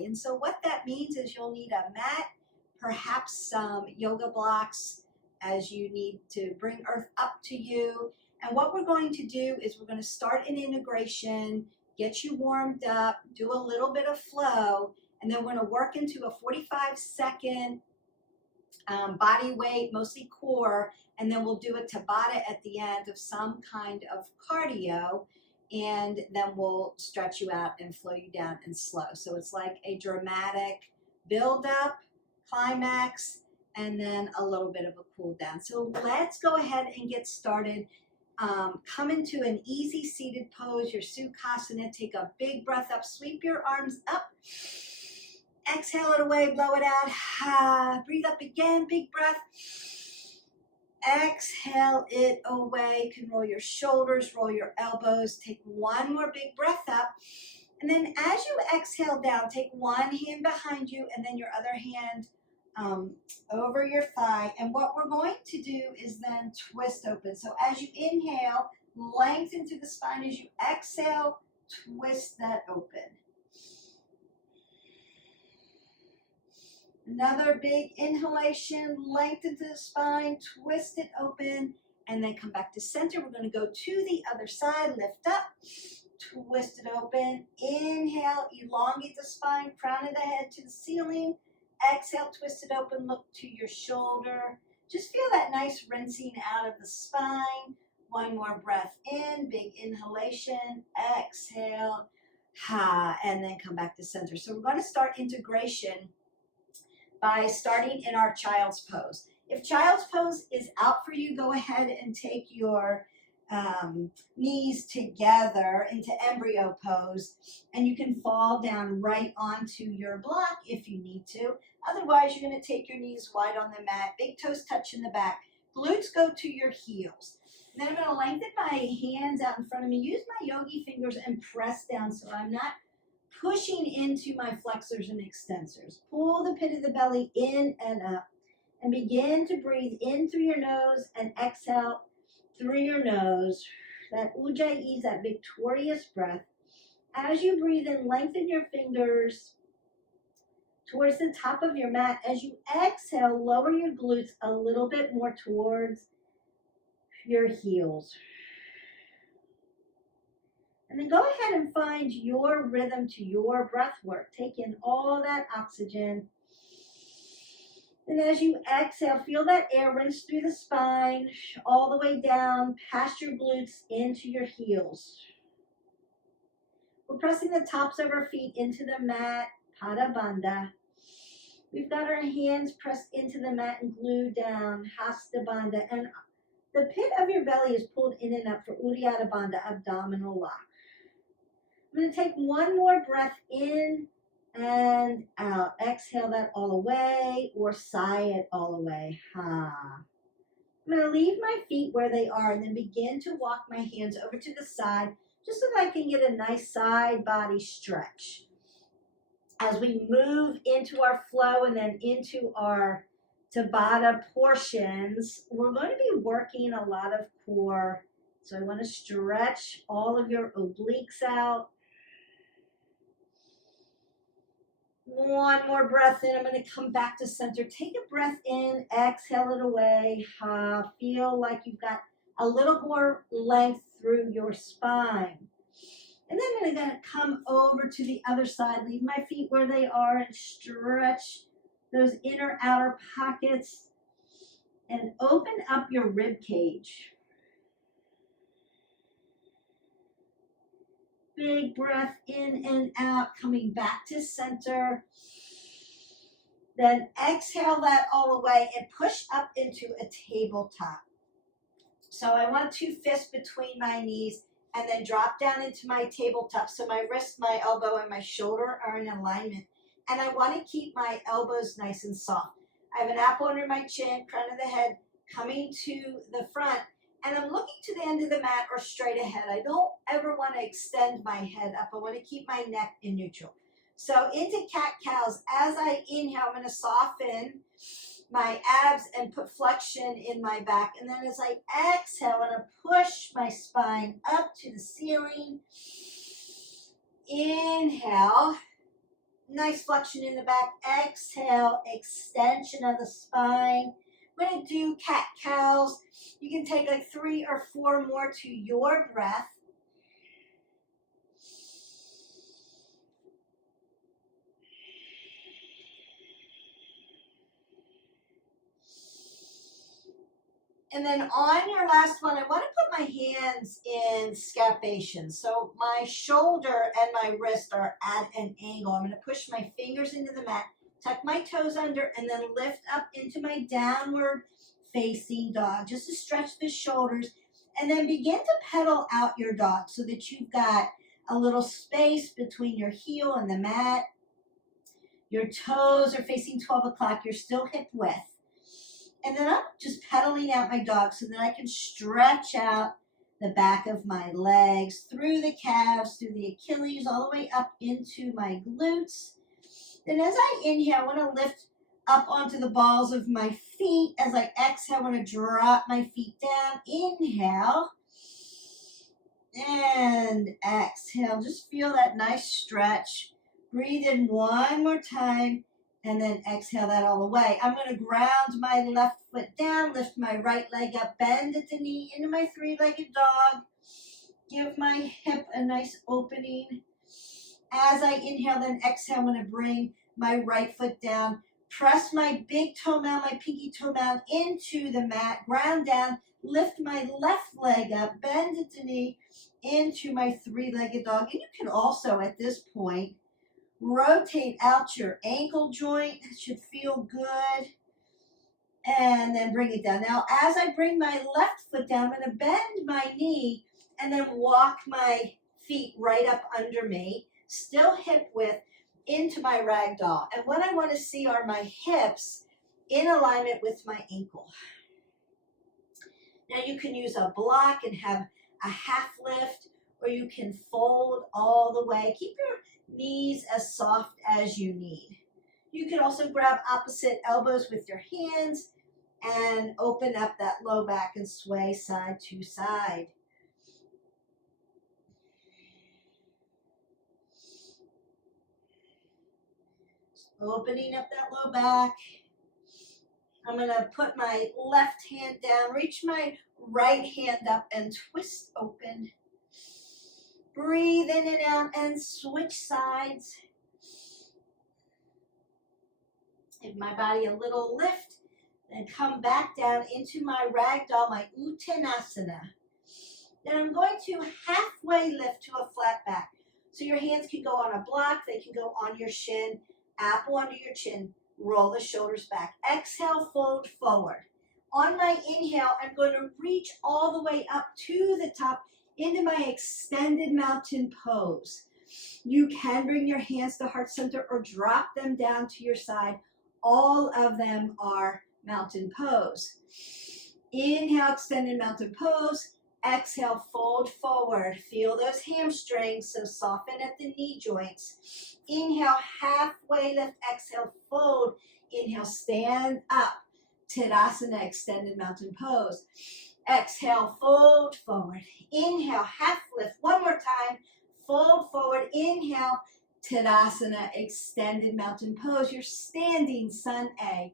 way. And so what that means is you'll need a mat, perhaps some yoga blocks as you need to bring earth up to you. And what we're going to do is we're going to start an integration, get you warmed up, do a little bit of flow, and then we're going to work into a 45-second body weight, mostly core, and then we'll do a tabata at the end of some kind of cardio, and then we'll stretch you out and flow you down and slow. So it's like a dramatic build up, climax, and then a little bit of a cool down. So let's go ahead and get started. Come into an easy seated pose, your Sukhasana. Take a big breath up, sweep your arms up. Exhale it away, blow it out. Breathe up again, big breath. Exhale it away. You can roll your shoulders, roll your elbows. Take one more big breath up. And then as you exhale down, take one hand behind you and then your other hand over your thigh. And what we're going to do is then twist open. So as you inhale, lengthen through the spine. As you exhale, twist that open. Another big inhalation, lengthen through the spine, twist it open, and then come back to center. We're going to go to the other side, lift up, twist it open. Inhale, elongate the spine, crown of the head to the ceiling. Exhale, twist it open, look to your shoulder. Just feel that nice rinsing out of the spine. One more breath in, big inhalation, exhale, and then come back to center. So we're going to start integration by starting in our child's pose. If child's pose is out for you, go ahead and take your knees together into embryo pose, and you can fall down right onto your block if you need to. Otherwise, you're going to take your knees wide on the mat, big toes touch in the back, glutes go to your heels. And then I'm going to lengthen my hands out in front of me, use my yogi fingers and press down so I'm not pushing into my flexors and extensors. Pull the pit of the belly in and up and begin to breathe in through your nose and exhale through your nose. That ujjayi is that victorious breath. As you breathe in, lengthen your fingers towards the top of your mat. As you exhale, lower your glutes a little bit more towards your heels. And then go ahead and find your rhythm to your breath work. Take in all that oxygen. And as you exhale, feel that air rinse through the spine, all the way down, past your glutes, into your heels. We're pressing the tops of our feet into the mat, Pada Bandha. We've got our hands pressed into the mat and glued down, Hasta Bandha. And the pit of your belly is pulled in and up for Uddiyana Bandha, abdominal lock. I'm going to take one more breath in and out. Exhale that all away or sigh it all away. I'm going to leave my feet where they are and then begin to walk my hands over to the side just so that I can get a nice side body stretch. As we move into our flow and then into our tabata portions, we're going to be working a lot of core. So I want to stretch all of your obliques out. One more breath in. I'm going to come back to center. Take a breath in. Exhale it away. Feel like you've got a little more length through your spine. And then I'm going to come over to the other side. Leave my feet where they are and stretch those inner outer pockets. And open up your rib cage. Big breath in and out, coming back to center. Then exhale that all away and push up into a tabletop. So I want 2 fists between my knees and then drop down into my tabletop. So my wrist, my elbow, and my shoulder are in alignment. And I want to keep my elbows nice and soft. I have an apple under my chin, crown of the head coming to the front. And I'm looking to the end of the mat or straight ahead. I don't ever want to extend my head up. I want to keep my neck in neutral. So into cat-cows, as I inhale, I'm going to soften my abs and put flexion in my back. And then as I exhale, I'm going to push my spine up to the ceiling. Inhale. Nice flexion in the back. Exhale, extension of the spine. We're going to do cat-cows. You can take like 3 or 4 more to your breath. And then on your last one, I want to put my hands in scapation. So my shoulder and my wrist are at an angle. I'm going to push my fingers into the mat, tuck my toes under, and then lift up into my downward facing dog, just to stretch the shoulders. And then begin to pedal out your dog so that you've got a little space between your heel and the mat. Your toes are facing 12 o'clock. You're still hip width. And then I'm just pedaling out my dog so that I can stretch out the back of my legs, through the calves, through the Achilles, all the way up into my glutes. Then as I inhale, I want to lift up onto the balls of my feet. As I exhale, I want to drop my feet down. Inhale. And exhale. Just feel that nice stretch. Breathe in one more time. And then exhale that all the way. I'm going to ground my left foot down, lift my right leg up, bend at the knee into my 3-legged dog. Give my hip a nice opening. As I inhale, then exhale, I'm going to bring my right foot down. Press my big toe mound, my pinky toe mound into the mat. Ground down, lift my left leg up, bend at the knee into my 3-legged dog. And you can also, at this point, rotate out your ankle joint. That should feel good. And then bring it down. Now, as I bring my left foot down, I'm going to bend my knee and then walk my feet right up under me, still hip width, into my ragdoll. And what I want to see are my hips in alignment with my ankle. Now, you can use a block and have a half lift, or you can fold all the way. Keep your knees as soft as you need. You can also grab opposite elbows with your hands and open up that low back and sway side to side. Opening up that low back. I'm going to put my left hand down, reach my right hand up and twist open. Breathe in and out and switch sides. Give my body a little lift. Then come back down into my ragdoll, my Uttanasana. Then I'm going to halfway lift to a flat back. So your hands can go on a block. They can go on your shin. Apple under your chin. Roll the shoulders back. Exhale, fold forward. On my inhale, I'm going to reach all the way up to the top into my extended mountain pose. You can bring your hands to heart center or drop them down to your side. All of them are mountain pose. Inhale, extended mountain pose. Exhale, fold forward. Feel those hamstrings, so soften at the knee joints. Inhale, halfway lift. Exhale, fold. Inhale, stand up. Tadasana, extended mountain pose. Exhale, fold forward. Inhale, half lift. One more time. Fold forward. Inhale, Tadasana, extended mountain pose. You're standing Sun A.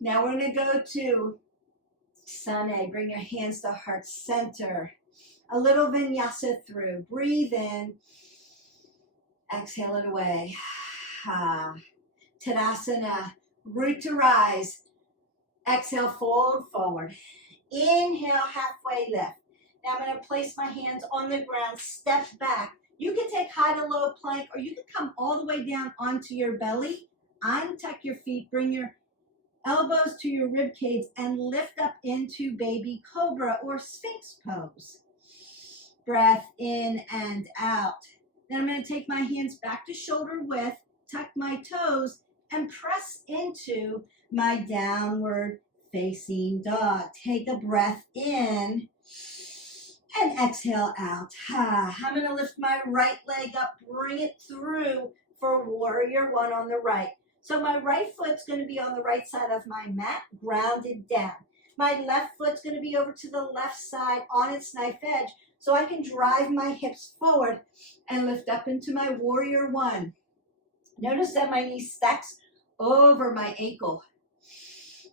Now we're going to go to Sun A. Bring your hands to heart center. A little vinyasa through. Breathe in. Exhale it away. Tadasana. Root to rise. Exhale, fold forward. Inhale, halfway lift. Now I'm going to place my hands on the ground, step back. You can take high to low plank, or you can come all the way down onto your belly. Untuck your feet, bring your elbows to your rib cage, and lift up into baby cobra or sphinx pose. Breath in and out. Then I'm going to take my hands back to shoulder width, tuck my toes, and press into my downward facing dog. Take a breath in and exhale out. I'm going to lift my right leg up, bring it through for warrior one on the right. So my right foot's going to be on the right side of my mat, grounded down. My left foot's going to be over to the left side on its knife edge, so I can drive my hips forward and lift up into my warrior one. Notice that my knee stacks over my ankle.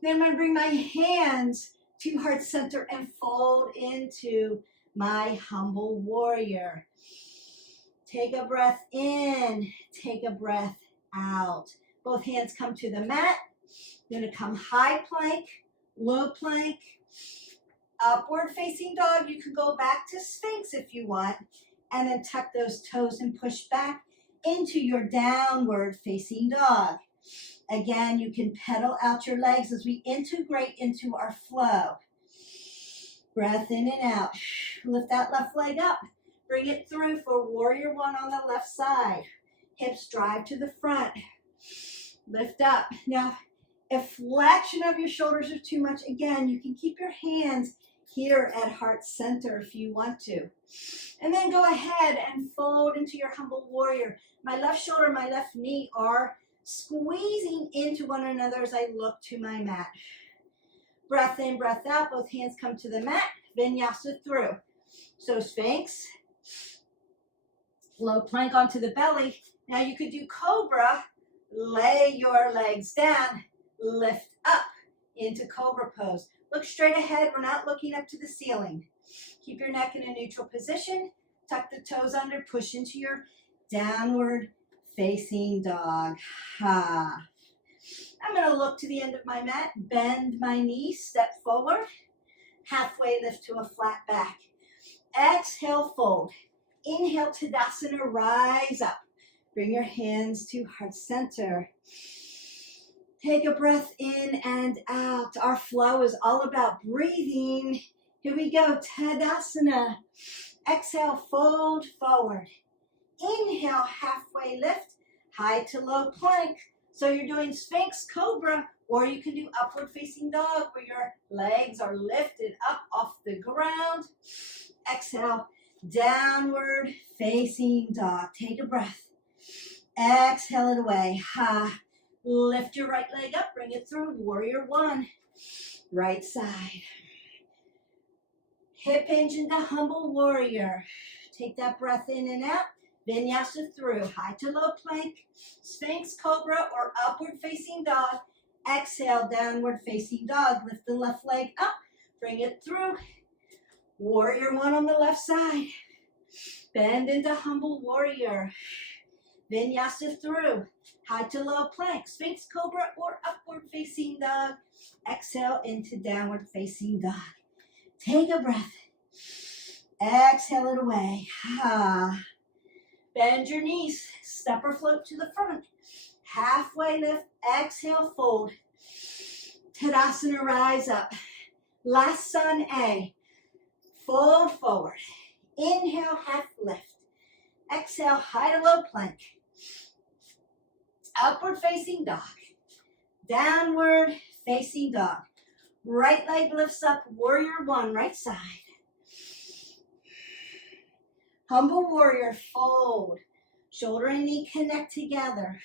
Then I'm going to bring my hands to heart center and fold into my humble warrior. Take a breath in, take a breath out. Both hands come to the mat. You're going to come high plank, low plank, upward facing dog. You can go back to Sphinx if you want, and then tuck those toes and push back into your downward facing dog. Again, you can pedal out your legs as we integrate into our flow. Breath in and out. Lift that left leg up. Bring it through for warrior one on the left side. Hips drive to the front. Lift up. Now, if flexion of your shoulders are too much, again, you can keep your hands here at heart center if you want to. And then go ahead and fold into your humble warrior. My left shoulder, my left knee are squeezing into one another as I look to my mat. Breath in, breath out. Both hands come to the mat. Vinyasa through. So Sphinx. Low plank onto the belly. Now you could do cobra. Lay your legs down. Lift up into cobra pose. Look straight ahead. We're not looking up to the ceiling. Keep your neck in a neutral position. Tuck the toes under. Push into your downward facing dog. Ha. I'm going to look to the end of my mat. Bend my knees. Step forward. Halfway lift to a flat back. Exhale, fold. Inhale, Tadasana, rise up. Bring your hands to heart center. Take a breath in and out. Our flow is all about breathing. Here we go, Tadasana. Exhale, fold forward. Inhale, halfway lift, high to low plank. So you're doing Sphinx, Cobra, or you can do upward facing dog where your legs are lifted up off the ground. Exhale, downward facing dog. Take a breath. Exhale it away. Ha. Lift your right leg up, bring it through. Warrior one. Right side. Hip hinge into humble warrior. Take that breath in and out. Vinyasa through. High to low plank. Sphinx, cobra, or upward facing dog. Exhale, downward facing dog. Lift the left leg up. Bring it through. Warrior one on the left side. Bend into humble warrior. Vinyasa through. High to low plank. Sphinx, cobra, or upward facing dog. Exhale into downward facing dog. Take a breath. Exhale it away. Ha. Bend your knees. Step or float to the front. Halfway lift. Exhale, fold. Tadasana, rise up. Last sun A. Fold forward. Inhale, half lift. Exhale, high to low plank. Upward facing dog. Downward facing dog. Right leg lifts up, warrior one, right side. Humble warrior, fold. Shoulder and knee connect together.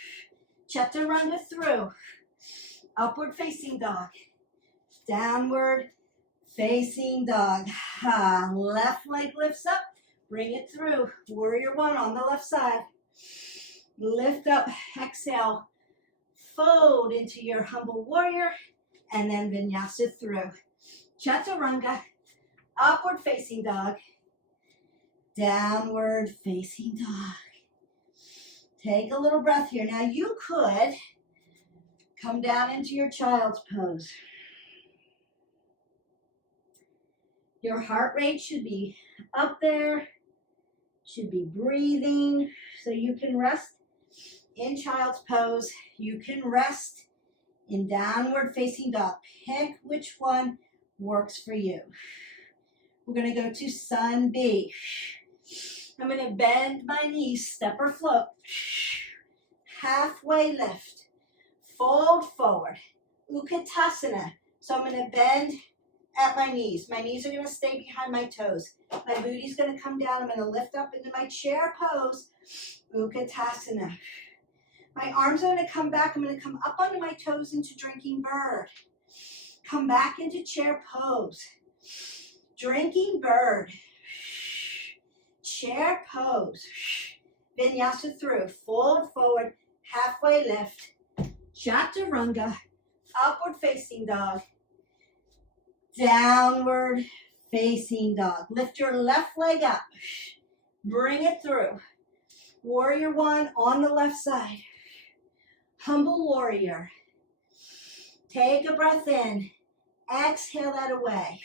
Chaturanga through. Upward facing dog. Downward facing dog. Ha. Left leg lifts up. Bring it through. Warrior one on the left side. Lift up. Exhale. Fold into your humble warrior. And then vinyasa through. Chaturanga. Upward facing dog. Downward facing dog. Take a little breath here. Now you could come down into your child's pose. Your heart rate should be up there, should be breathing, so you can rest in child's pose. You can rest in downward facing dog. Pick which one works for you. We're going to go to sun B. I'm going to bend my knees, step or float. Halfway lift. Fold forward. Utkatasana. So I'm going to bend at my knees. My knees are going to stay behind my toes. My booty's going to come down. I'm going to lift up into my chair pose. Utkatasana. My arms are going to come back. I'm going to come up onto my toes into drinking bird. Come back into chair pose. Drinking bird. Chair pose. Vinyasa through. Fold forward. halfway lift, chaturanga, upward facing dog, downward facing dog. Lift your left leg up, bring it through. Warrior one on the left side, humble warrior. Take a breath in, exhale that away.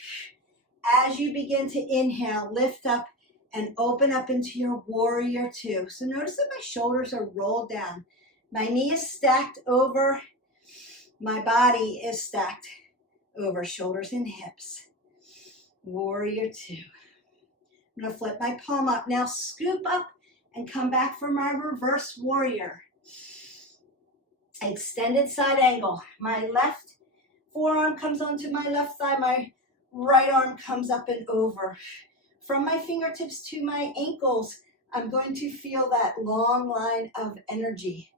As you begin to inhale, lift up and open up into your warrior two. So notice that my shoulders are rolled down. My knee is stacked over, my body is stacked over shoulders and hips. Warrior two. I'm going to flip my palm up. Now scoop up and come back for my reverse warrior. Extended side angle. My left forearm comes onto my left thigh. My right arm comes up and over. From my fingertips to my ankles, I'm going to feel that long line of energy.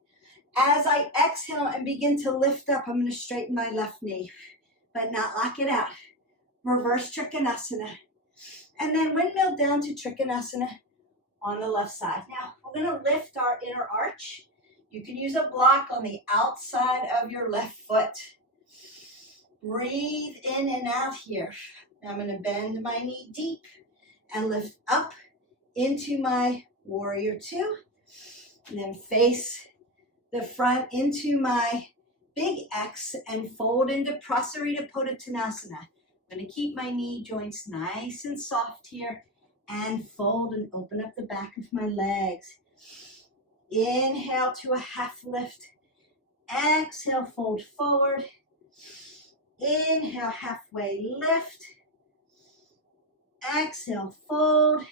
As I exhale and begin to lift up, I'm going to straighten my left knee, but not lock it out. Reverse Trikonasana. And then windmill down to Trikonasana on the left side. Now, we're going to lift our inner arch. You can use a block on the outside of your left foot. Breathe in and out here. Now I'm going to bend my knee deep and lift up into my warrior two. And then face the front into my big X and fold into Prasarita Pottanasana. I'm going to keep my knee joints nice and soft here and fold and open up the back of my legs. Inhale to a half lift. Exhale, fold forward. Inhale, halfway lift. Exhale, fold.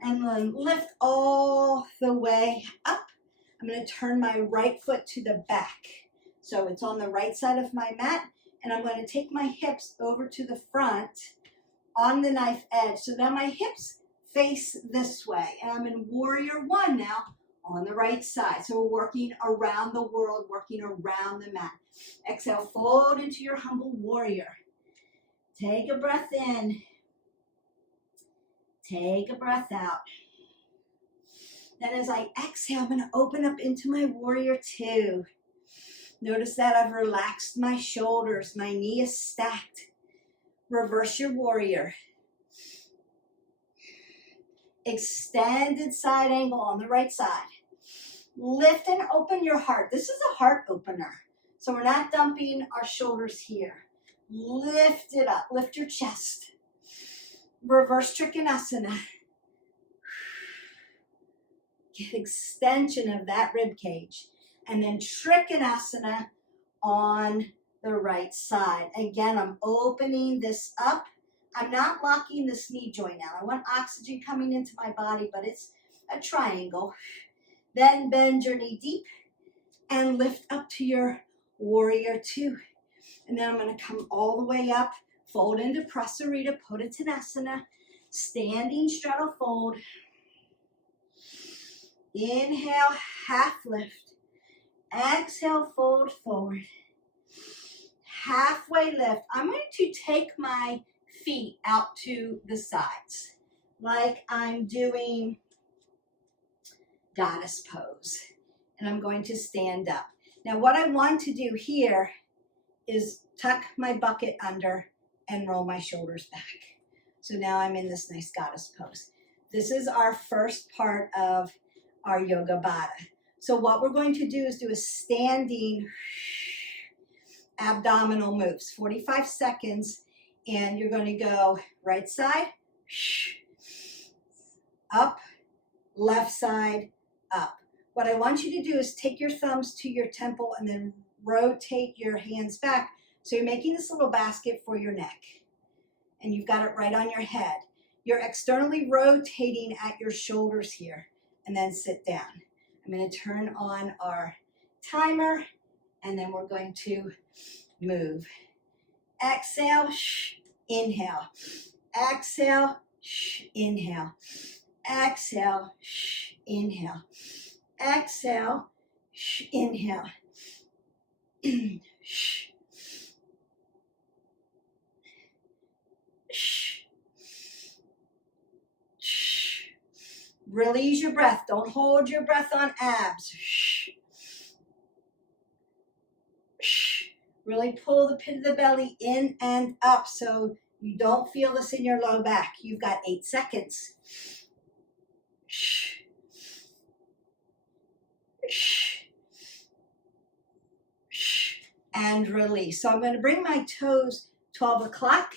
And then lift all the way up. I'm going to turn my right foot to the back. So it's on the right side of my mat. And I'm going to take my hips over to the front on the knife edge. So now my hips face this way. And I'm in warrior one now on the right side. So we're working around the world, working around the mat. Exhale, fold into your humble warrior. Take a breath in. Take a breath out. Then as I exhale, I'm going to open up into my warrior two. Notice that I've relaxed my shoulders. My knee is stacked. Reverse your warrior. Extended side angle on the right side. Lift and open your heart. This is a heart opener. So we're not dumping our shoulders here. Lift it up. Lift your chest. Reverse Trikonasana. Get extension of that rib cage. And then Trikonasana on the right side. Again, I'm opening this up. I'm not locking this knee joint out. I want oxygen coming into my body, but it's a triangle. Then bend your knee deep and lift up to your warrior two. And then I'm going to come all the way up, fold into Prasarita Pottanasana, standing straddle fold. Inhale, half lift. Exhale, fold forward. Halfway lift. I'm going to take my feet out to the sides like I'm doing goddess pose. And I'm going to stand up. Now what I want to do here is tuck my bucket under and roll my shoulders back. So now I'm in this nice goddess pose. This is our first part of our Yogabata. So what we're going to do is do a standing abdominal moves, 45 seconds, and you're going to go right side, up, left side, up. What I want you to do is take your thumbs to your temple and then rotate your hands back. So you're making this little basket for your neck, and you've got it right on your head. You're externally rotating at your shoulders here, and then sit down. I'm going to turn on our timer, and then we're going to move. Exhale, inhale. Exhale, inhale. Exhale, inhale. Exhale, inhale. Release your breath. Don't hold your breath on abs. Really pull the pit of the belly in and up so you don't feel this in your low back. You've got 8 seconds. And release. So I'm going to bring my toes 12 o'clock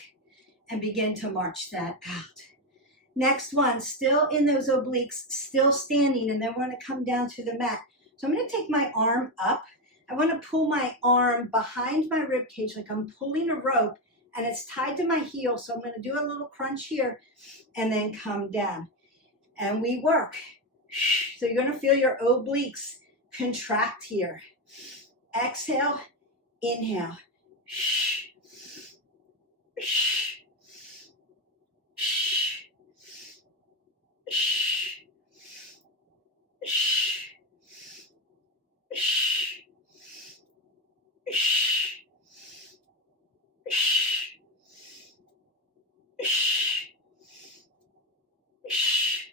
and begin to march that out. Next one, still in those obliques, still standing, and then we're going to come down to the mat. So I'm going to take my arm up. I want to pull my arm behind my rib cage like I'm pulling a rope, and it's tied to my heel. So I'm going to do a little crunch here and then come down. And we work. So you're going to feel your obliques contract here. Exhale, inhale.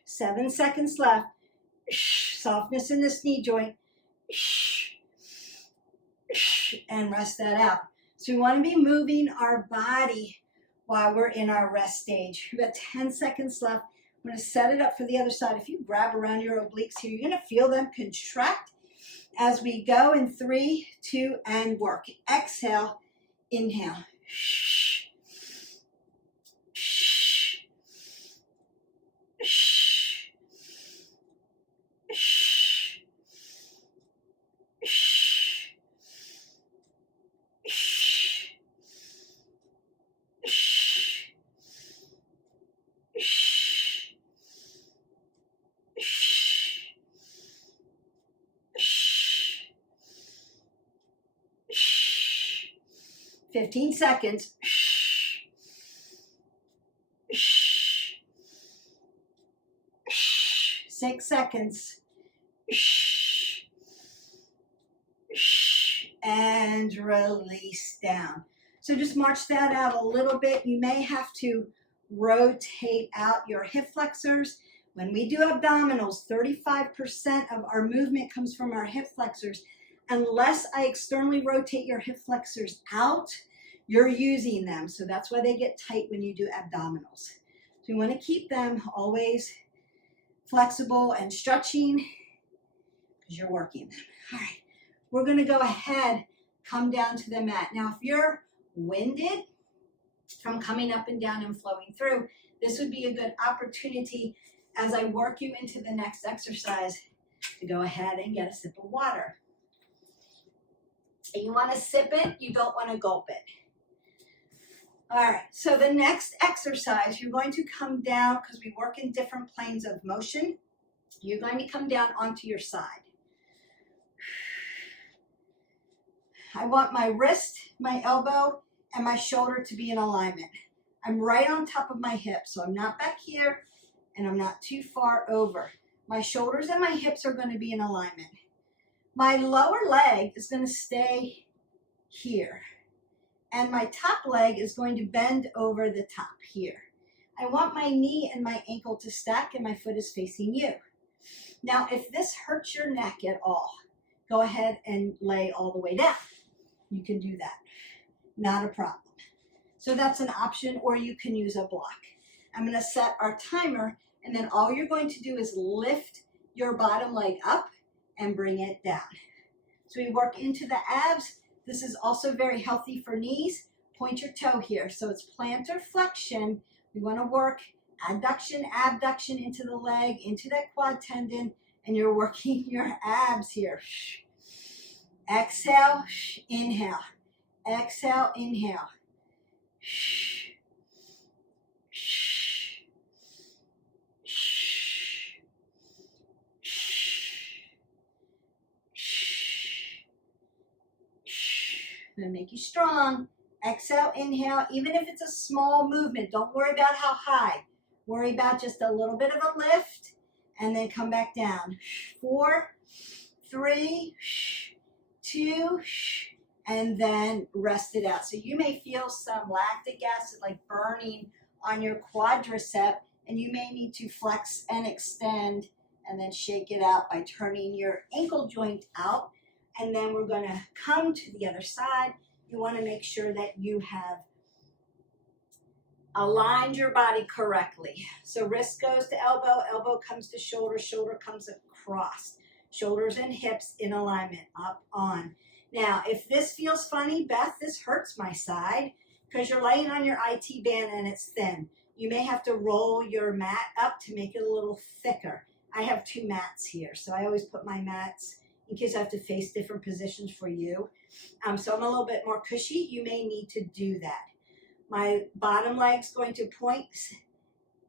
7 seconds left. Softness in this knee joint. And rest that out. So we want to be moving our body while we're in our rest stage. We've got 10 seconds left. I'm going to set it up for the other side. If you grab around your obliques here, you're going to feel them contract as we go in 3, 2, and work. Exhale, inhale. 15 seconds. 6 seconds. And release down. So just march that out a little bit. You may have to rotate out your hip flexors. When we do abdominals, 35% of our movement comes from our hip flexors. Unless I externally rotate your hip flexors out, you're using them. So that's why they get tight when you do abdominals. So you want to keep them always flexible and stretching because you're working them. All right, we're going to go ahead, come down to the mat. Now, if you're winded from coming up and down and flowing through, this would be a good opportunity as I work you into the next exercise to go ahead and get a sip of water. And you want to sip it, you don't want to gulp it. All right, so the next exercise, you're going to come down because we work in different planes of motion. You're going to come down onto your side. I want my wrist, my elbow, and my shoulder to be in alignment. I'm right on top of my hip, so I'm not back here and I'm not too far over. My shoulders and my hips are going to be in alignment. My lower leg is going to stay here. And my top leg is going to bend over the top here. I want my knee and my ankle to stack and my foot is facing you. Now, if this hurts your neck at all, go ahead and lay all the way down. You can do that. Not a problem. So that's an option, or you can use a block. I'm going to set our timer, and then all you're going to do is lift your bottom leg up and bring it down. So we work into the abs. This is also very healthy for knees. Point your toe here. So it's plantar flexion. We want to work adduction, abduction into the leg, into that quad tendon, and you're working your abs here. Exhale, inhale. Exhale, inhale. I'm going to make you strong. Exhale, inhale. Even if it's a small movement, don't worry about how high. Worry about just a little bit of a lift and then come back down. 4, 3, 2, and then rest it out. So you may feel some lactic acid like burning on your quadricep, and you may need to flex and extend and then shake it out by turning your ankle joint out. And then we're going to come to the other side. you want to make sure that you have aligned your body correctly. So wrist goes to elbow, elbow comes to shoulder, shoulder comes across. Shoulders and hips in alignment, up, on. Now, if this feels funny, Beth, this hurts my side because you're laying on your IT band and it's thin. You may have to roll your mat up to make it a little thicker. I have 2 mats here, so I always put my mats in case I have to face different positions for you. So I'm a little bit more cushy. You may need to do that. My bottom leg's going to point,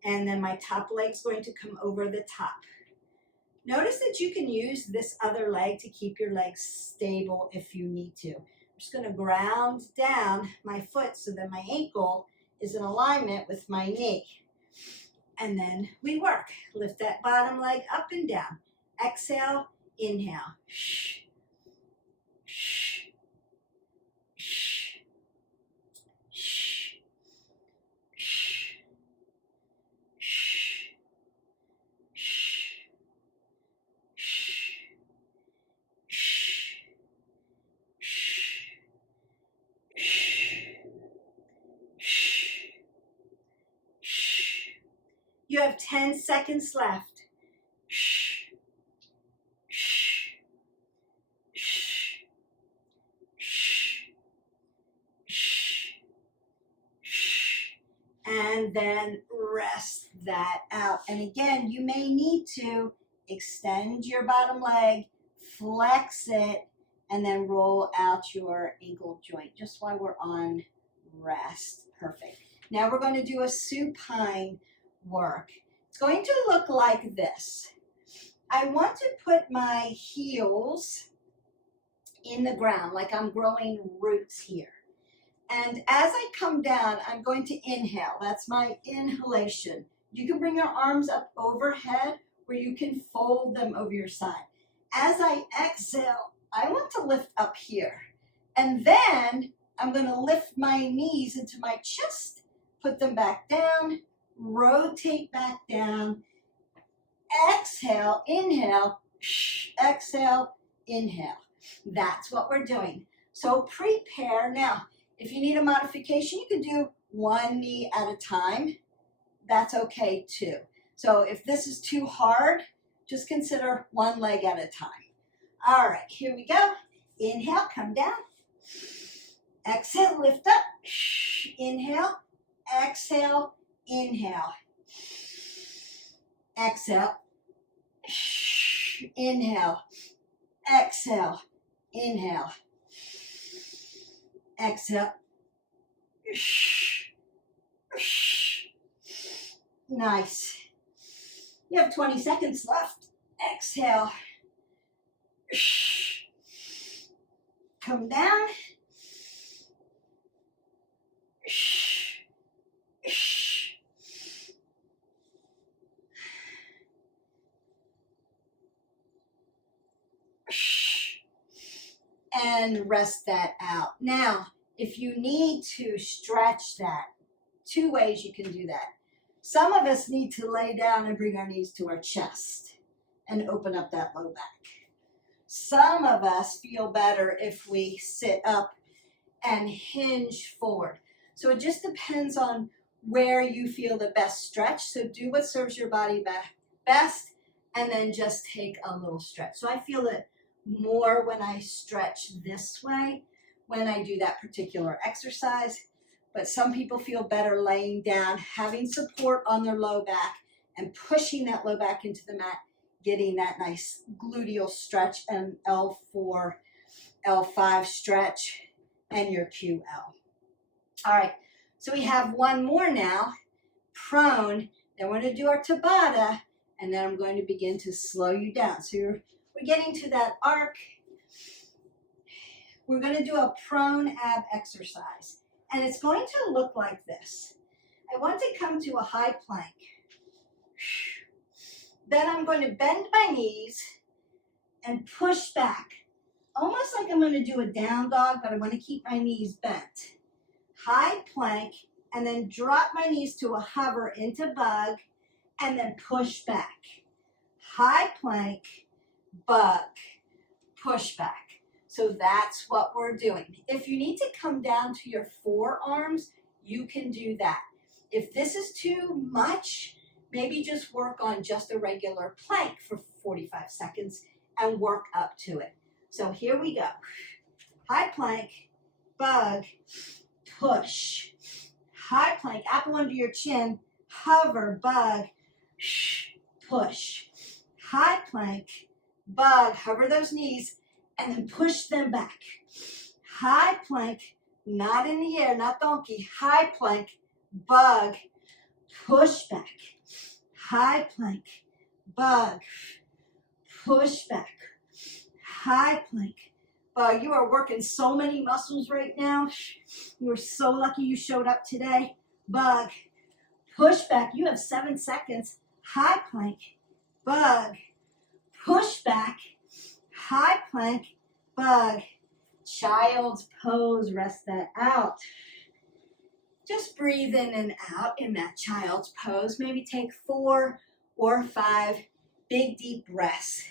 and then my top leg's going to come over the top. Notice that you can use this other leg to keep your legs stable if you need to. I'm just going to ground down my foot so that my ankle is in alignment with my knee. And then we work. Lift that bottom leg up and down. Exhale, inhale. You have 10 seconds left. And then rest that out. And again, you may need to extend your bottom leg, flex it, and then roll out your ankle joint just while we're on rest. Perfect. Now we're going to do a supine work. It's going to look like this. I want to put my heels in the ground, like I'm growing roots here. And as I come down, I'm going to inhale. That's my inhalation. You can bring your arms up overhead, or you can fold them over your side. As I exhale, I want to lift up here. And then I'm going to lift my knees into my chest, put them back down, rotate back down, exhale, inhale, exhale, inhale. That's what we're doing. So prepare. Now, if you need a modification, you can do one knee at a time. That's okay too. So if this is too hard, just consider one leg at a time. All right, here we go. Inhale, come down. Exhale, lift up. Inhale, exhale, inhale. Exhale. Inhale. Exhale. Inhale. Exhale. Nice. You have 20 seconds left. Exhale. Come down. And rest that out. Now, if you need to stretch that, 2 ways you can do that. Some of us need to lay down and bring our knees to our chest and open up that low back. Some of us feel better if we sit up and hinge forward. So it just depends on where you feel the best stretch. So do what serves your body best, and then just take a little stretch. So I feel it more when I stretch this way, when I do that particular exercise. But some people feel better laying down, having support on their low back, and pushing that low back into the mat, getting that nice gluteal stretch, and L4, L5 stretch, and your QL. All right, so we have one more now, prone. Then we're going to do our tabata, and then I'm going to begin to slow you down. So we're getting to that arc. We're going to do a prone ab exercise. And it's going to look like this. I want to come to a high plank. Then I'm going to bend my knees and push back. Almost like I'm going to do a down dog, but I want to keep my knees bent. High plank, and then drop my knees to a hover into bug, and then push back. High plank, bug, push back. So that's what we're doing. If you need to come down to your forearms, you can do that. If this is too much, maybe just work on just a regular plank for 45 seconds and work up to it. So here we go. High plank, bug, push. High plank, apple under your chin, hover, bug, push. High plank, bug, hover those knees, and then push them back. High plank, not in the air, not donkey. High plank, bug, push back. High plank, bug, push back. High plank, bug. You are working so many muscles right now. You are so lucky you showed up today. Bug, push back. You have 7 seconds. High plank, bug, push back. High plank, bug, child's pose. Rest that out. Just breathe in and out in that child's pose. Maybe take 4 or 5 big deep breaths.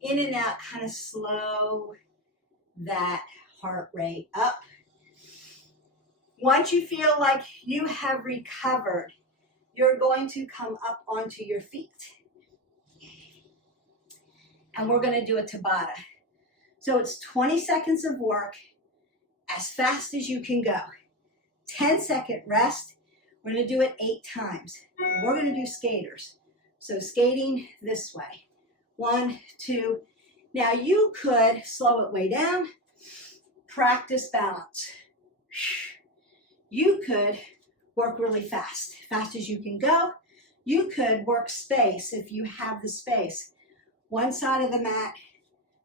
In and out, kind of slow that heart rate up. Once you feel like you have recovered, you're going to come up onto your feet. And we're going to do a tabata. So it's 20 seconds of work as fast as you can go. 10-second rest. We're going to do it 8 times. We're going to do skaters. So skating this way. 1, 2. Now you could slow it way down. Practice balance. You could work really fast. Fast as you can go. You could work space if you have the space. One side of the mat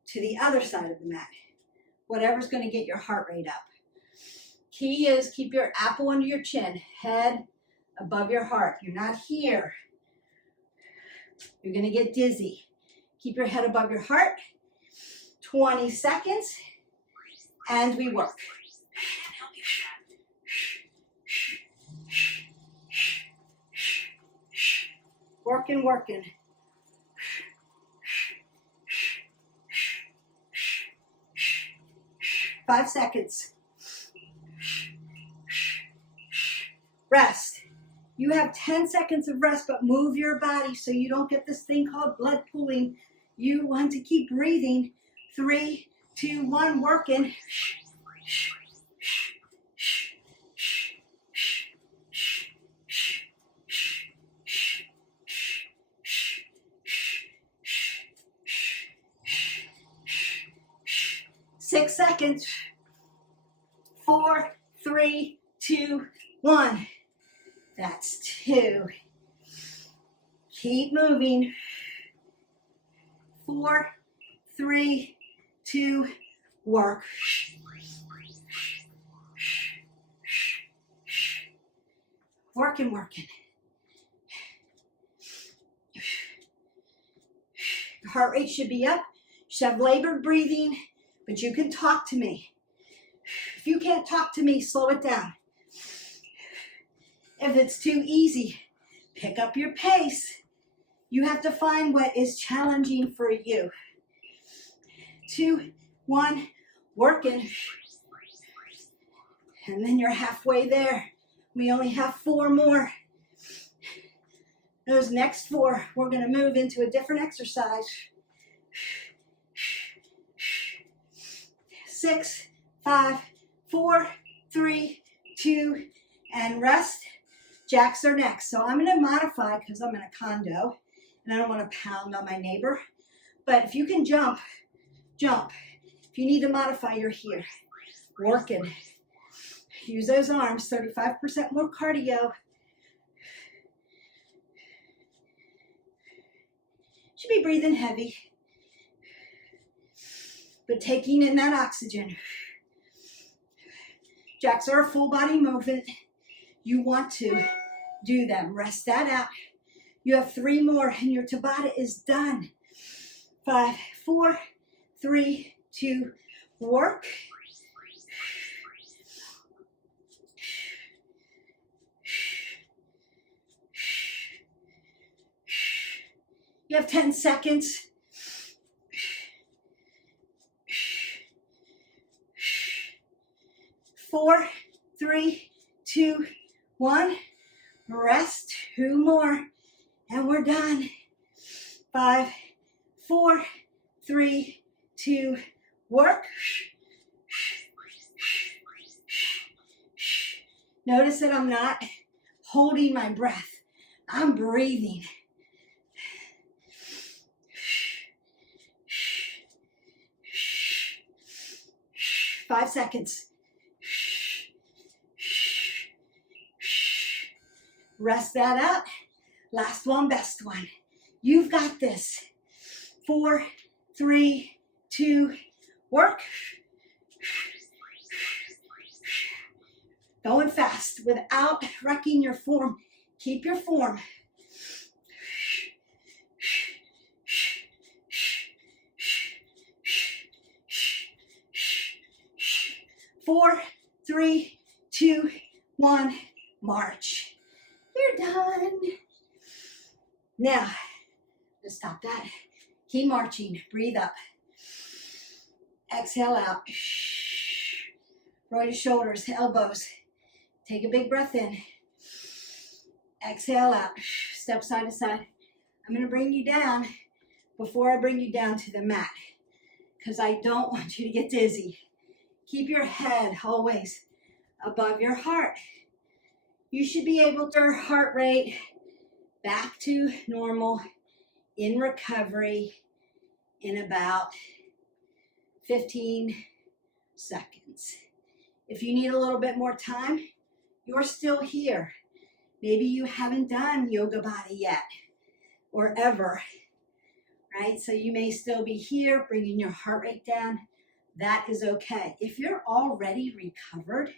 to the other side of the mat. Whatever's going to get your heart rate up. Key is keep your apple under your chin, head above your heart. You're not here. You're going to get dizzy. Keep your head above your heart. 20 seconds, and we work. Working, working. Five seconds. Rest. You have 10 seconds of rest, but move your body so you don't get this thing called blood pooling. You want to keep breathing. 3, 2, 1, working. 6 seconds. 4, 3, 2, 1. That's 2. Keep moving. 4, 3, 2, work. Working, working. Your heart rate should be up. You should have labored breathing, but you can talk to me. If you can't talk to me, slow it down. If it's too easy, pick up your pace. You have to find what is challenging for you. 2, 1, working. And then you're halfway there. We only have 4 more. Those next 4, we're going to move into a different exercise. 6, 5, 4, 3, 2, and rest. Jacks are next. So I'm going to modify because I'm in a condo and I don't want to pound on my neighbor. But if you can jump, jump. If you need to modify, you're here. Working. Use those arms. 35% more cardio. Should be breathing heavy, but taking in that oxygen. Jacks are a full body movement. You want to do them. Rest that out. You have 3 more and your tabata is done. 5, 4, 3, 2, work. You have 10 seconds. 3, 2, 1. Rest. 2 more. And we're done. 5, 4, 3, 2, work. Notice that I'm not holding my breath. I'm breathing. 5 seconds. Rest that out. Last one, best one. You've got this. 4, 3, 2, work. Going fast without wrecking your form. Keep your form. 4, 3, 2, 1, march. You're done. Now, let's stop that. Keep marching. Breathe up. Exhale out. Roll your shoulders, elbows. Take a big breath in. Exhale out. Step side to side. I'm going to bring you down before I bring you down to the mat because I don't want you to get dizzy. Keep your head always above your heart. You should be able to heart rate back to normal in recovery in about 15 seconds. If you need a little bit more time, you're still here. Maybe you haven't done Yogabata yet or ever, right? So you may still be here, bringing your heart rate down. That is okay. If you're already recovered,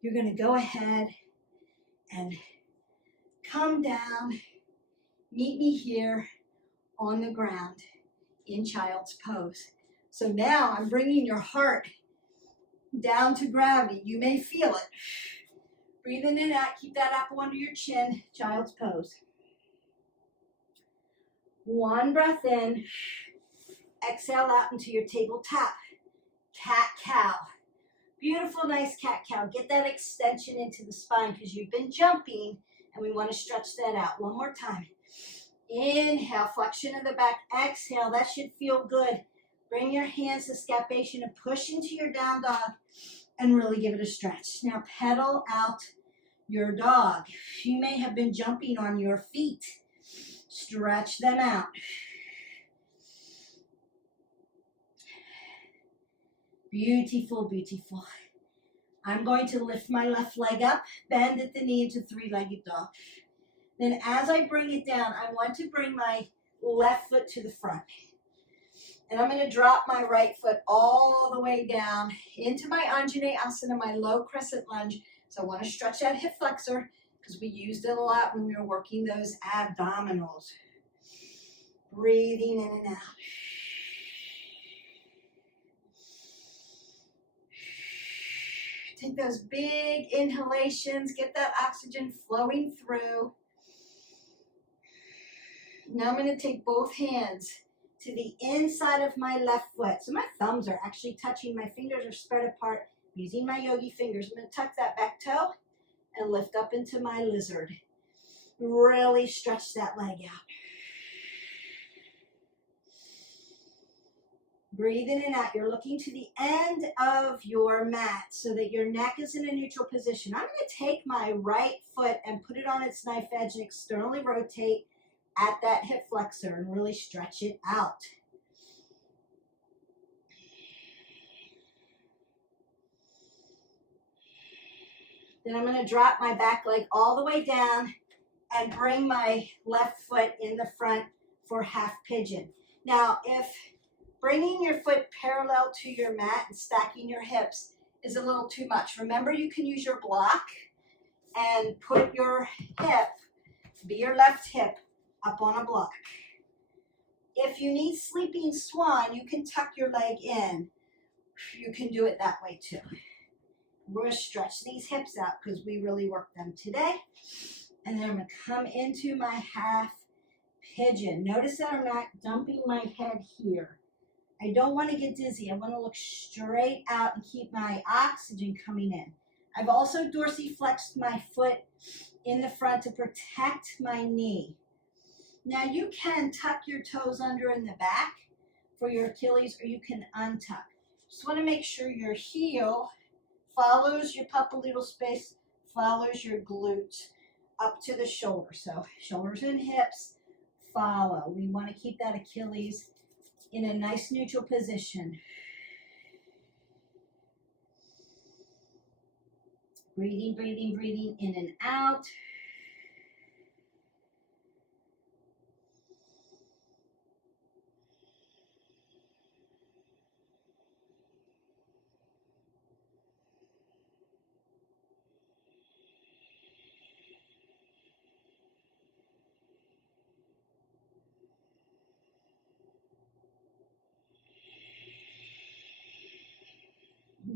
you're going to go ahead and come down, meet me here on the ground in child's pose. So now I'm bringing your heart down to gravity. You may feel it. Breathing in and out, keep that apple under your chin, child's pose. One breath in, exhale out into your tabletop. Cat-cow. Beautiful, nice cat-cow. Get that extension into the spine because you've been jumping and we want to stretch that out. One more time. Inhale, flexion of the back. Exhale, that should feel good. Bring your hands to scapation and push into your down dog and really give it a stretch. Now pedal out your dog. You may have been jumping on your feet. Stretch them out. Beautiful, beautiful. I'm going to lift my left leg up, bend at the knee into three-legged dog. Then as I bring it down, I want to bring my left foot to the front. And I'm going to drop my right foot all the way down into my Anjaneyasana, my low crescent lunge. So I want to stretch that hip flexor because we used it a lot when we were working those abdominals. Breathing in and out. Take those big inhalations, get that oxygen flowing through. Now I'm going to take both hands to the inside of my left foot. So my thumbs are actually touching, my fingers are spread apart. Using my yogi fingers, I'm going to tuck that back toe and lift up into my lizard. Really stretch that leg out. Breathe in and out. You're looking to the end of your mat so that your neck is in a neutral position. I'm going to take my right foot and put it on its knife edge and externally rotate at that hip flexor and really stretch it out. Then I'm going to drop my back leg all the way down and bring my left foot in the front for half pigeon. Now, if bringing your foot parallel to your mat and stacking your hips is a little too much, remember you can use your block and put your hip, be your left hip, up on a block. If you need sleeping swan, you can tuck your leg in. You can do it that way too. We're going to stretch these hips out because we really worked them today. And then I'm going to come into my half pigeon. Notice that I'm not dumping my head here. I don't want to get dizzy. I want to look straight out and keep my oxygen coming in. I've also dorsiflexed my foot in the front to protect my knee. Now you can tuck your toes under in the back for your Achilles, or you can untuck. Just want to make sure your heel follows your papalito space, follows your glutes up to the shoulder. So shoulders and hips follow. We want to keep that Achilles in a nice neutral position. Breathing, breathing, breathing in and out.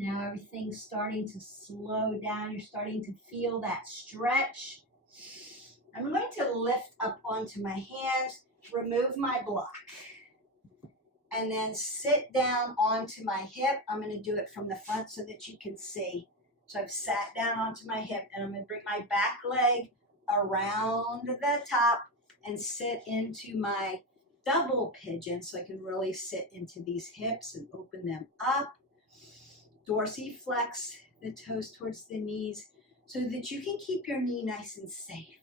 Now everything's starting to slow down. You're starting to feel that stretch. I'm going to lift up onto my hands, remove my block, and then sit down onto my hip. I'm going to do it from the front so that you can see. So I've sat down onto my hip, and I'm going to bring my back leg around the top and sit into my double pigeon so I can really sit into these hips and open them up. Dorsiflex the toes towards the knees so that you can keep your knee nice and safe.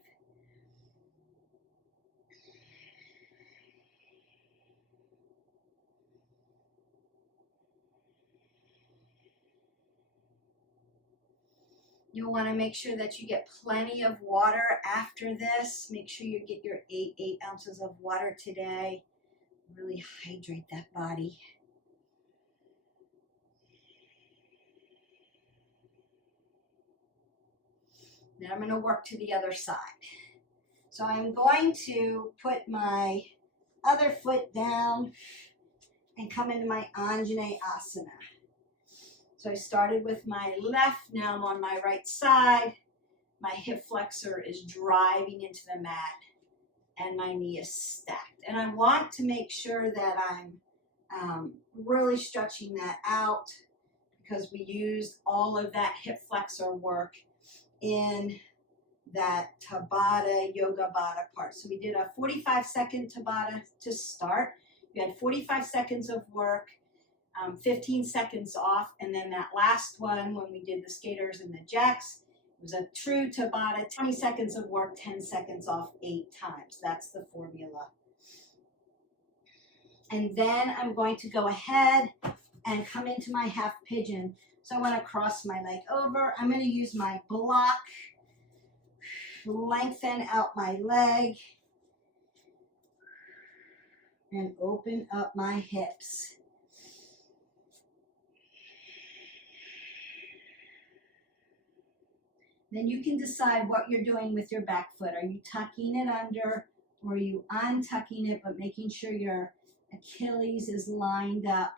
You'll want to make sure that you get plenty of water after this. Make sure you get your 8 ounces of water today. Really hydrate that body. Now I'm going to work to the other side. So I'm going to put my other foot down and come into my Anjaneyasana. So I started with my left, now I'm on my right side. My hip flexor is driving into the mat and my knee is stacked. And I want to make sure that I'm really stretching that out because we used all of that hip flexor work in that tabata, Yogabata part. So we did a 45-second tabata to start. We had 45 seconds of work, 15 seconds off, and then that last one when we did the skaters and the jacks, it was a true tabata, 20 seconds of work, 10 seconds off 8 times. That's the formula. And then I'm going to go ahead and come into my half pigeon. So I want to cross my leg over. I'm going to use my block, lengthen out my leg, and open up my hips. Then you can decide what you're doing with your back foot. Are you tucking it under, or are you untucking it, but making sure your Achilles is lined up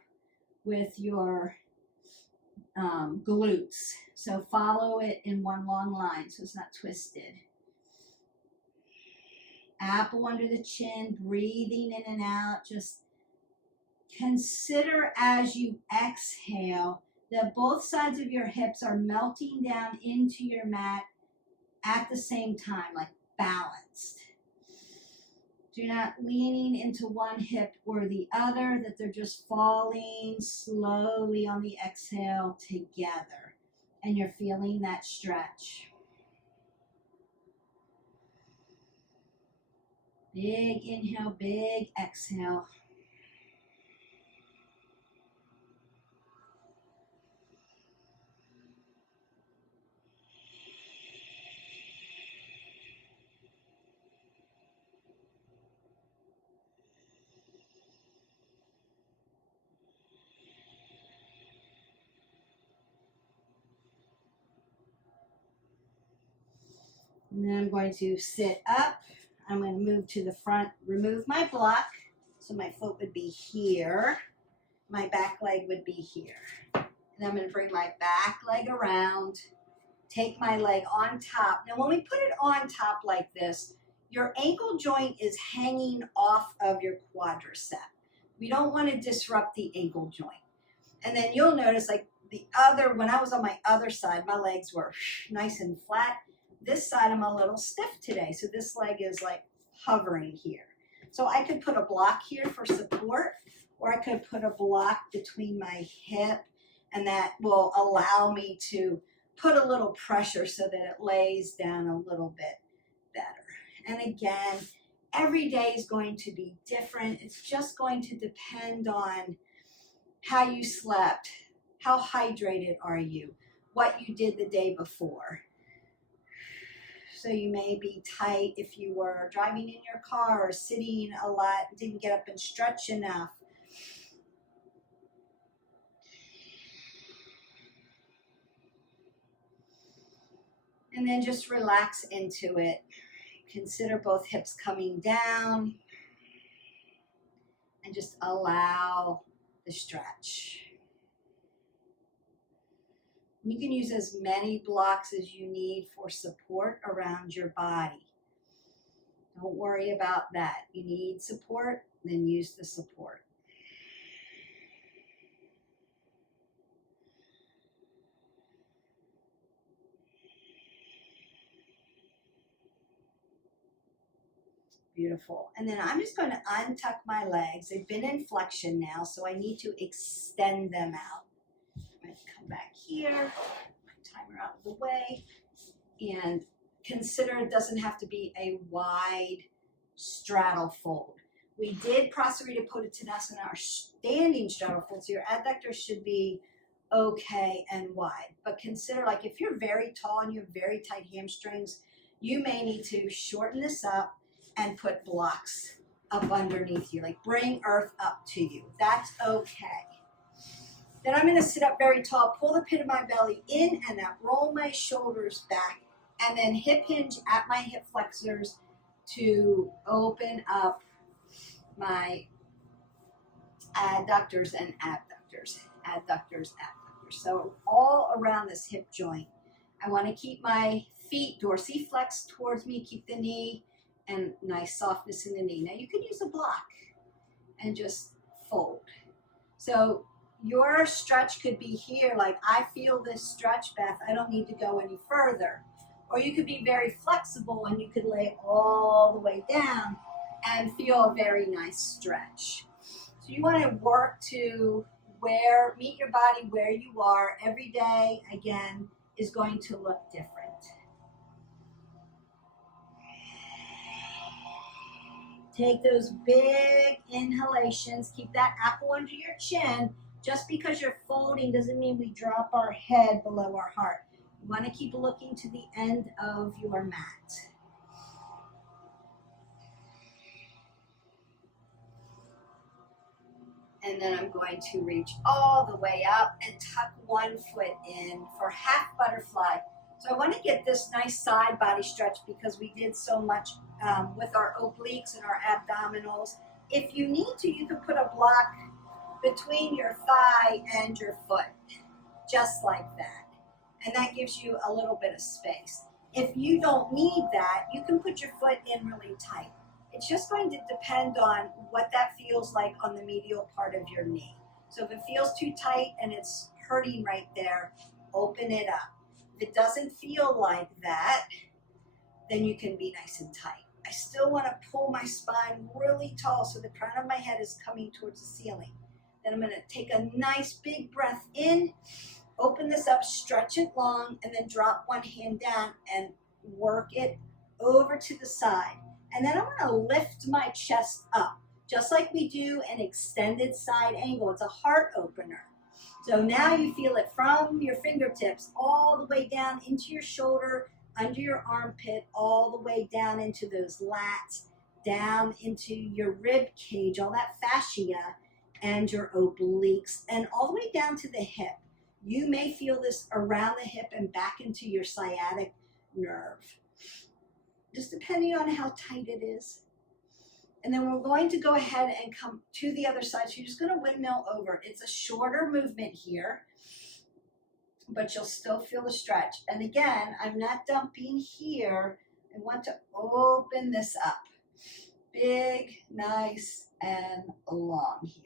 with your glutes. So follow it in one long line so it's not twisted. Apple under the chin, breathing in and out. Just consider as you exhale that both sides of your hips are melting down into your mat at the same time, like balanced. So you're not leaning into one hip or the other, that they're just falling slowly on the exhale together. And you're feeling that stretch. Big inhale, big exhale. And then I'm going to sit up. I'm going to move to the front, remove my block. So my foot would be here. My back leg would be here. And I'm going to bring my back leg around, take my leg on top. Now when we put it on top like this, your ankle joint is hanging off of your quadricep. We don't want to disrupt the ankle joint. And then you'll notice, like when I was on my other side, my legs were nice and flat. This side I'm a little stiff today, so this leg is like hovering here. So I could put a block here for support, or I could put a block between my hip, and that will allow me to put a little pressure so that it lays down a little bit better. And again, every day is going to be different. It's just going to depend on how you slept, how hydrated are you, what you did the day before. So you may be tight if you were driving in your car or sitting a lot, didn't get up and stretch enough. And then just relax into it. Consider both hips coming down and just allow the stretch. You can use as many blocks as you need for support around your body. Don't worry about that. You need support, then use the support. Beautiful. And then I'm just going to untuck my legs. They've been in flexion now, so I need to extend them out. I'm going to come back here, my timer out of the way, and consider it doesn't have to be a wide straddle fold. We did Prasarita Pottanasana, our standing straddle fold, so your adductors should be okay and wide. But consider, like, if you're very tall and you have very tight hamstrings, you may need to shorten this up and put blocks up underneath you, like bring earth up to you. That's okay. Then I'm going to sit up very tall, pull the pit of my belly in and out, roll my shoulders back, and then hip hinge at my hip flexors to open up my adductors and abductors, adductors, abductors. So all around this hip joint. I want to keep my feet dorsiflex towards me, keep the knee, and nice softness in the knee. Now you can use a block and just fold. So your stretch could be here, like I feel this stretch, Beth, I don't need to go any further. Or you could be very flexible and you could lay all the way down and feel a very nice stretch. So you want to work to meet your body where you are. Every day, again, is going to look different. Take those big inhalations. Keep that apple under your chin. Just because you're folding doesn't mean we drop our head below our heart. You want to keep looking to the end of your mat. And then I'm going to reach all the way up and tuck one foot in for half butterfly. So I want to get this nice side body stretch because we did so much with our obliques and our abdominals. If you need to, you can put a block between your thigh and your foot, just like that. And that gives you a little bit of space. If you don't need that, you can put your foot in really tight. It's just going to depend on what that feels like on the medial part of your knee. So if it feels too tight and it's hurting right there, open it up. If it doesn't feel like that, then you can be nice and tight. I still want to pull my spine really tall so the crown of my head is coming towards the ceiling. Then I'm going to take a nice big breath in, open this up, stretch it long, and then drop one hand down and work it over to the side. And then I want to lift my chest up, just like we do an extended side angle. It's a heart opener. So now you feel it from your fingertips all the way down into your shoulder, under your armpit, all the way down into those lats, down into your rib cage, all that fascia, and your obliques, and all the way down to the hip. You may feel this around the hip and back into your sciatic nerve, just depending on how tight it is. And then we're going to go ahead and come to the other side. So you're just going to windmill over. It's a shorter movement here, but you'll still feel the stretch. And again, I'm not dumping here. I want to open this up. Big, nice, and long here.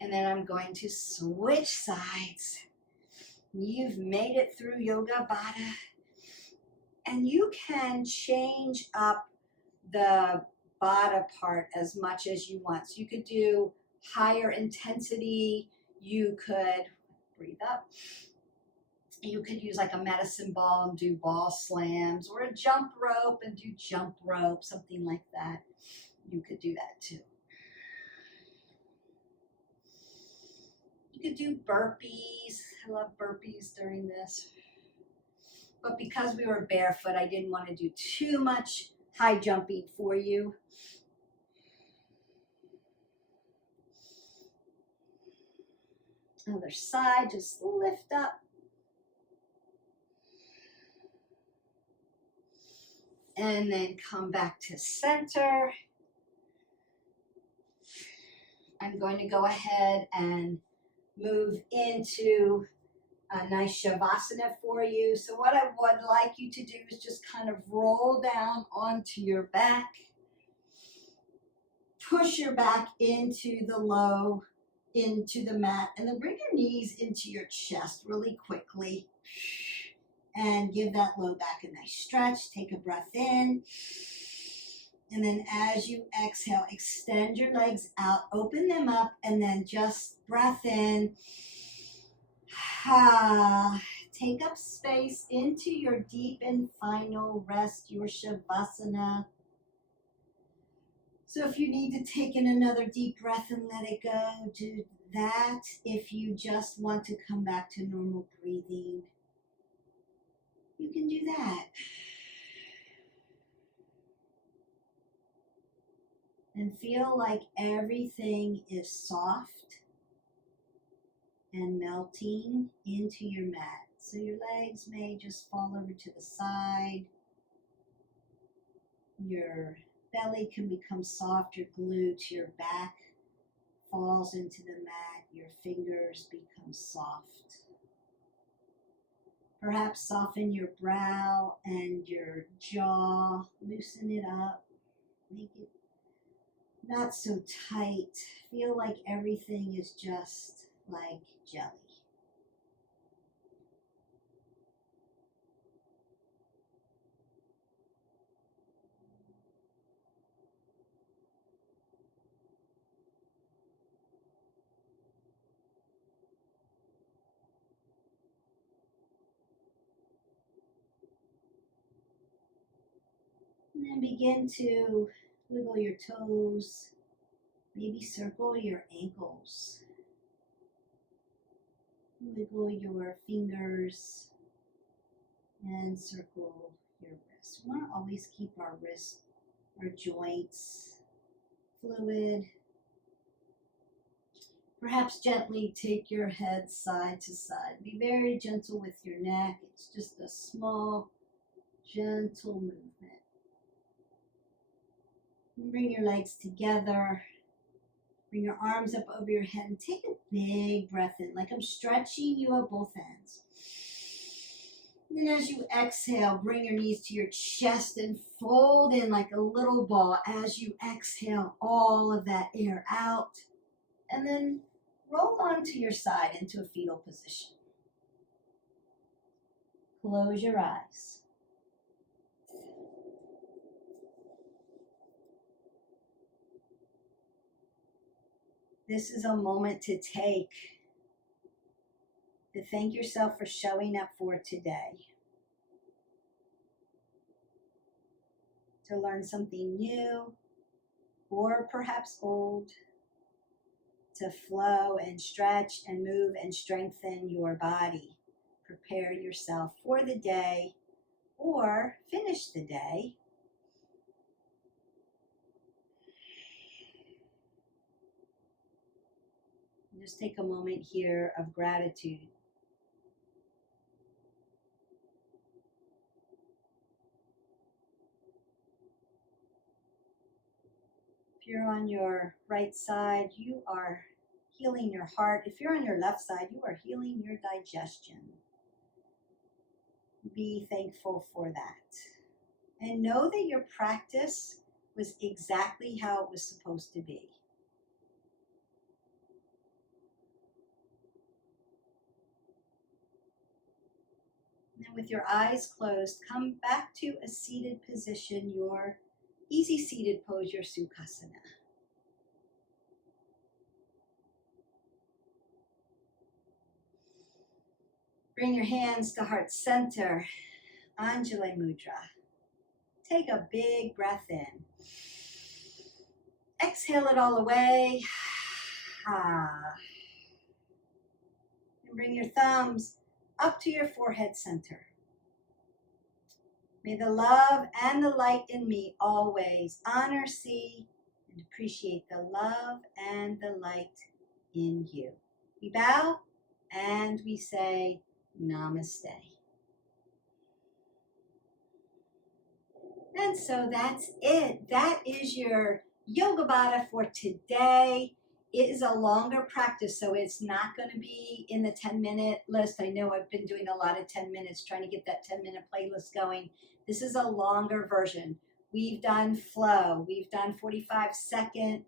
And then I'm going to switch sides. You've made it through Yogabata. And you can change up the Bata part as much as you want. So you could do higher intensity. You could breathe up. You could use like a medicine ball and do ball slams, or a jump rope and do jump rope, something like that. You could do that too. You could do burpees. I love burpees during this. But because we were barefoot, I didn't want to do too much high jumping for you. Other side, just lift up. And then come back to center. I'm going to go ahead and move into a nice shavasana for you. So what I would like you to do is just kind of roll down onto your back. Push your back into the mat, and then bring your knees into your chest really quickly. And give that low back a nice stretch. Take a breath in. And then as you exhale, extend your legs out, open them up, and then just breath in. Take up space into your deep and final rest, your shavasana. So if you need to take in another deep breath and let it go, do that. If you just want to come back to normal breathing, you can do that. And feel like everything is soft and melting into your mat. So your legs may just fall over to the side. Your belly can become soft. Your glute, your back falls into the mat. Your fingers become soft. Perhaps soften your brow and your jaw. Loosen it up. Make it not so tight. Feel like everything is just like jelly. And then begin to wiggle your toes, maybe circle your ankles. Wiggle your fingers and circle your wrists. We want to always keep our wrists, our joints fluid. Perhaps gently take your head side to side. Be very gentle with your neck. It's just a small, gentle movement. Bring your legs together. Bring your arms up over your head and take a big breath in, like I'm stretching you at both ends. And then as you exhale, bring your knees to your chest and fold in like a little ball. As you exhale all of that air out. And then roll onto your side into a fetal position. Close your eyes. This is a moment to take, to thank yourself for showing up for today. To learn something new, or perhaps old. To flow and stretch and move and strengthen your body. Prepare yourself for the day or finish the day. Just take a moment here of gratitude. If you're on your right side, you are healing your heart. If you're on your left side, you are healing your digestion. Be thankful for that. And know that your practice was exactly how it was supposed to be. And with your eyes closed, come back to a seated position, your easy seated pose, your Sukhasana. Bring your hands to heart center, Anjali Mudra. Take a big breath in. Exhale it all away. And bring your thumbs up to your forehead center. May the love and the light in me always honor, see, and appreciate the love and the light in you. We bow and we say Namaste. And so that's it. That is your Yogabata for today. It is a longer practice, so it's not going to be in the 10-minute list. I know I've been doing a lot of 10 minutes, trying to get that 10-minute playlist going. This is a longer version. We've done flow. We've done 45-second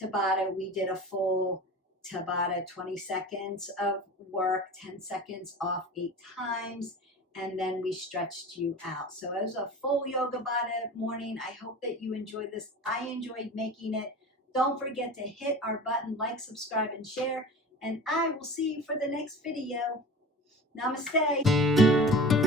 Tabata. We did a full Tabata, 20 seconds of work, 10 seconds off 8 times. And then we stretched you out. So it was a full Yogabata morning. I hope that you enjoyed this. I enjoyed making it. Don't forget to hit our button, like, subscribe, and share. And I will see you for the next video. Namaste.